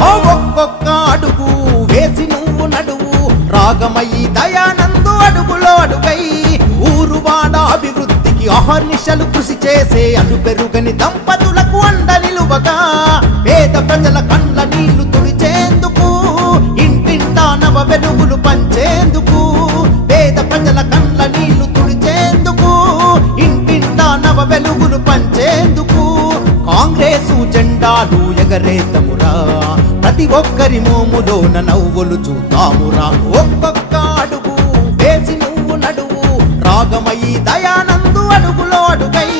ఒక్కొక్క అడుగు వేసి నువ్వు నడువు రాగమయ్యి దయానందు అడుగులో అడుగై ఊరువాడ అభివృద్ధికి అహర్నిశలు కృషి చేసే అలుపెరుగని దంపతులకు అండ నిలువగా పేద ప్రజల కండ్ల నీళ్లు తుడిచేందుకు ఇంటింటా నవ వెలుగులు పంచేందుకు పేద ప్రజల కండ్ల నీళ్లు తుడిచేందుకు ఇంటింటా నవ వెలుగులు పంచేందుకు కాంగ్రెసు జెండాలు ఎగరేతమురా ప్రతి ఒక్కరి మోములోన నవ్వులు చూద్దామురా ఒక్కొక్క అడుగు వేసి నువ్వు నడువు రాగమయ్యి దయానందు అడుగులో అడుగై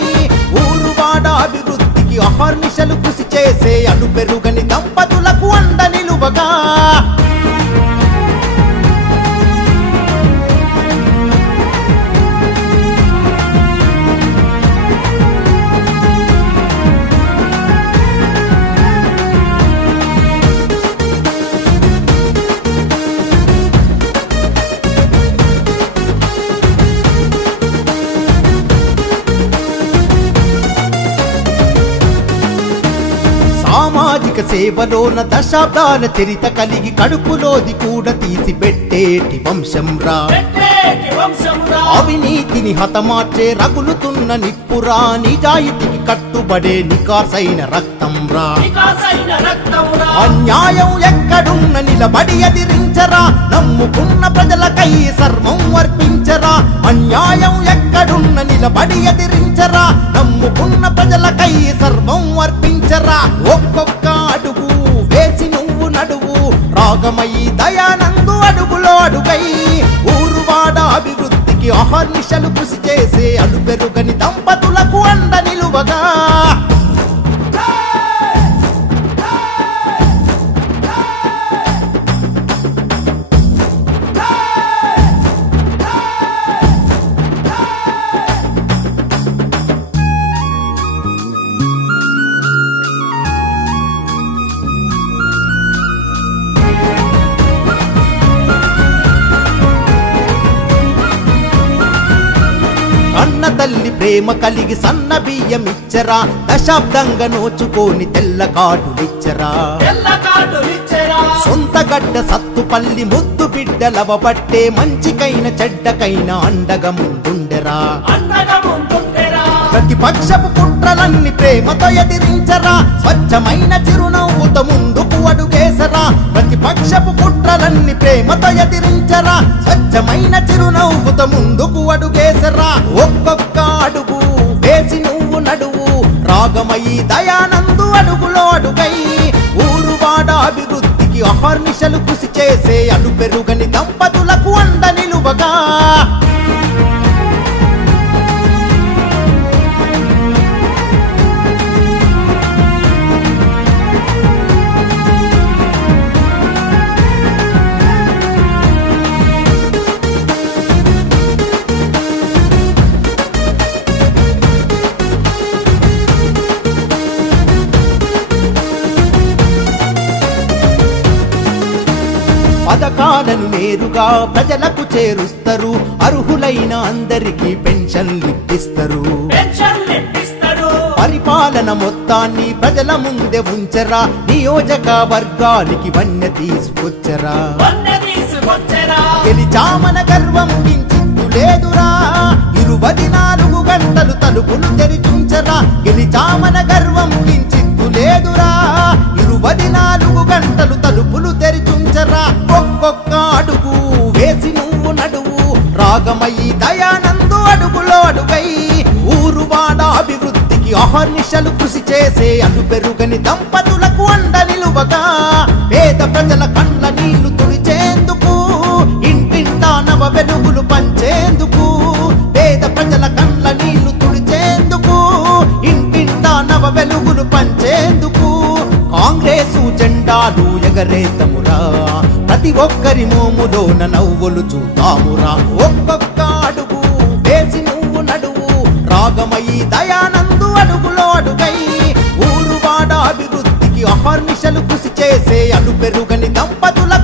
ఊరువాడ అభివృద్ధికి అహర్నిశలు కృషి చేసే అలుపెరుగని దంపతులకు అండ నిలువగా సామాజిక సేవలోన దశాబ్దాల చరిత కలిగి కడుపులోది కూడా తీసి పెట్టేటి వంశంరా అవినీతిని హతమార్చే రగులుతున్న నిప్పురా నిజాయితీకి కట్టుబడే నికాసైన రక్తంరా అన్యాయం ఎక్కడున్న నిలబడి ఎదిరించరా నమ్ముకున్న ప్రజలకై సర్వం అర్పించరా అన్యాయం ఎక్కడున్న నిలబడి ఎదిరించరా నమ్ముకున్న ప్రజలకై సర్వం అర్పించరా ఒక్కొక్క అడుగు వేసి నువ్వు నడువు రాగమయ్యి దయానందు అడుగులో అడుగై ఊరువాడ అభివృద్ధికి అహర్నిశలు కృషి చేసే అలుపెరుగని దంపతులకు అండ నిలువగా అన్న తల్లి ప్రేమ కలిగి సన్న బియ్యమిచ్చరా దశాబ్దంగా నోచుకోని తెల్ల కాటులిచ్చరా సొంత గడ్డ సత్తుపల్లి ముద్దు బిడ్డలవబట్టే మంచికైన చెడ్డకైన అండగా ముందుండెరా ప్రతిపక్షపు కుట్రలన్నీ ప్రేమతో ఎదిరించరా స్వచ్ఛమైన చిరునవ్వుతో ముందుకు అడుగేసరా ప్రతిపక్షపు కుట్రలన్నీ ప్రేమతో ఎదిరించరా స్వచ్ఛమైన చిరునవ్వుతో ముందుకు అడుగేసరా ఒక్కొక్క అడుగు వేసి నువ్వు నడువు రాగమయ్యి దయానందు అడుగులో అడుగై ఊరువాడ అభివృద్ధికి అహర్నిశలు కృషి చేసే అలుపెరుగని దంపతులకు అండ నిలువగా పథకాలను నేరుగా ప్రజలకు చేరుస్తారు అర్హులైన అందరికీ పెన్షన్లు ఇప్పిస్తారు పరిపాలన మొత్తాన్ని ప్రజల ముందే ఉంచరా నియోజకవర్గానికి వన్నె తీసుకొచ్చరా గెలిచామన గర్వం కించిత్తు లేదురా 24 గంటలు తలుపులు తెరిచుంచరా గెలిచామన గర్వం కించిత్తు లేదురా 24 గంటలు తలుపులు తెరిచుంచరా ఒక్కొక్క అడుగు వేసి నువ్వు నడువు రాగమయ్యి దయానందు అడుగులో అడుగై ఊరువాడ అభివృద్ధికి అహర్నిశలు కృషి చేసే అలుపెరుగని దంపతులకు అండ నిలువగా పేద ప్రజల కండ్ల నీళ్లు తుడిచేందుకు ఇంటింటా నవ వెలుగులు పంచేందుకు పేద ప్రజల కండ్ల నీళ్లు తుడిచేందుకు ఇంటింటా నవ వెలుగులు పంచేందుకు కాంగ్రెసు జెండాలు ఎగరేతమురా ప్రతి ఒక్కరి మోములోన నవ్వులు చూద్దామురా ఒక్కొక్క అడుగు వేసి నువ్వు నడువు రాగమయ్యి దయానందు అడుగులో అడుగై ఊరువాడ అభివృద్ధికి అహర్నిశలు కృషి చేసే అలుపెరుగని దంపతుల